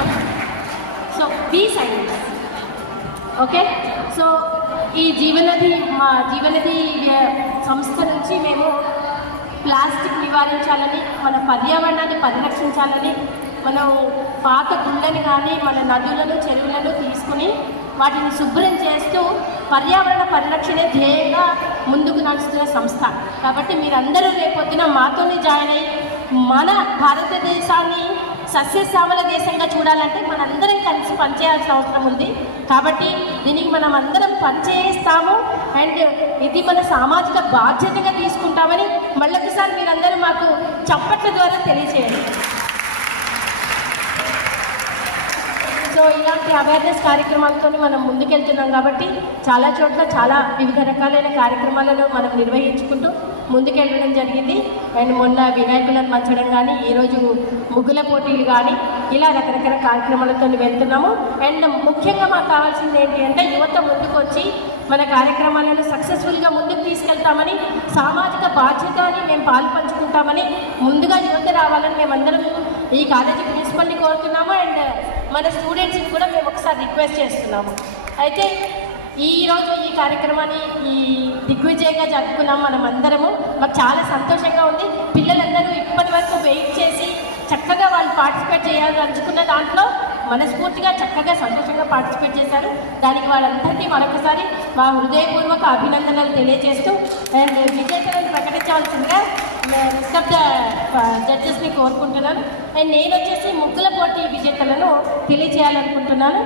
Come. So బీ సైన్స్. Okay. So ఈ జీవనది మా జీవనది సంస్థ నుంచి మేము ప్లాస్టిక్ నివారించాలని, మన పర్యావరణాన్ని పరిరక్షించాలని, మనం పాత గుళ్ళని కానీ మన నదులను చెరువులను తీసుకుని వాటిని శుభ్రం చేస్తూ పర్యావరణ పరిరక్షణే ధ్యేయంగా ముందుకు నడుస్తున్న సంస్థ. కాబట్టి మీరందరూ రేపొద్దున మాతోనే జాయిన్ అయ్యి మన భారతదేశాన్ని సస్యశ్యామల దేశంగా చూడాలంటే మనందరం కలిసి పనిచేయాల్సిన అవసరం ఉంది. కాబట్టి దీనికి మనం అందరం పనిచేస్తాము అండ్ ఇది మన సామాజిక బాధ్యతగా తీసుకుంటామని మళ్ళొకసారి మీరందరూ మాకు చప్పట్ల ద్వారా తెలియచేయండి. సో ఇలాంటి అవేర్నెస్ కార్యక్రమాలతో మనం ముందుకెళ్తున్నాం కాబట్టి చాలా చోట్ల చాలా వివిధ రకాలైన కార్యక్రమాలను మనం నిర్వహించుకుంటూ ముందుకెళ్ళడం జరిగింది. అండ్ మొన్న వినాయకులను పంచడం కానీ, ఈరోజు ముగ్గుల పోటీలు కానీ, ఇలా రకరకాల కార్యక్రమాలతో వెళ్తున్నాము. అండ్ ముఖ్యంగా మాకు కావాల్సింది ఏంటి అంటే యువత ముందుకు వచ్చి మన కార్యక్రమాలను సక్సెస్ఫుల్గా ముందుకు తీసుకెళ్తామని, సామాజిక బాధ్యతని మేము పాలు పంచుకుంటామని ముందుగా యువత రావాలని మేమందరం ఈ కాలేజీ ప్రిన్సిపల్ని కోరుతున్నాము. అండ్ మన స్టూడెంట్స్ని కూడా మేము ఒకసారి రిక్వెస్ట్ చేస్తున్నాము. అయితే ఈరోజు ఈ కార్యక్రమాన్ని ఈ దిగ్విజయంగా జరుపుకున్నాము మనం అందరము. మాకు చాలా సంతోషంగా ఉంది. పిల్లలందరూ ఇప్పటి వరకు వెయిట్ చేసి చక్కగా వాళ్ళు పార్టిసిపేట్ చేయాలని అనుకున్న దాంట్లో మనస్ఫూర్తిగా చక్కగా సంతోషంగా పార్టిసిపేట్ చేశారు. దానికి వాళ్ళందరికీ మరొకసారి మా హృదయపూర్వక అభినందనలు తెలియజేస్తూ అండ్ విజేతలను ప్రకటించవలసిందిగా రెస్ట్ ఆఫ్ ద జడ్జెస్ని కోరుకుంటున్నాను. అండ్ నేను వచ్చేసి ముగ్గుల పోటీ విజేతలను తెలియజేయాలనుకుంటున్నాను.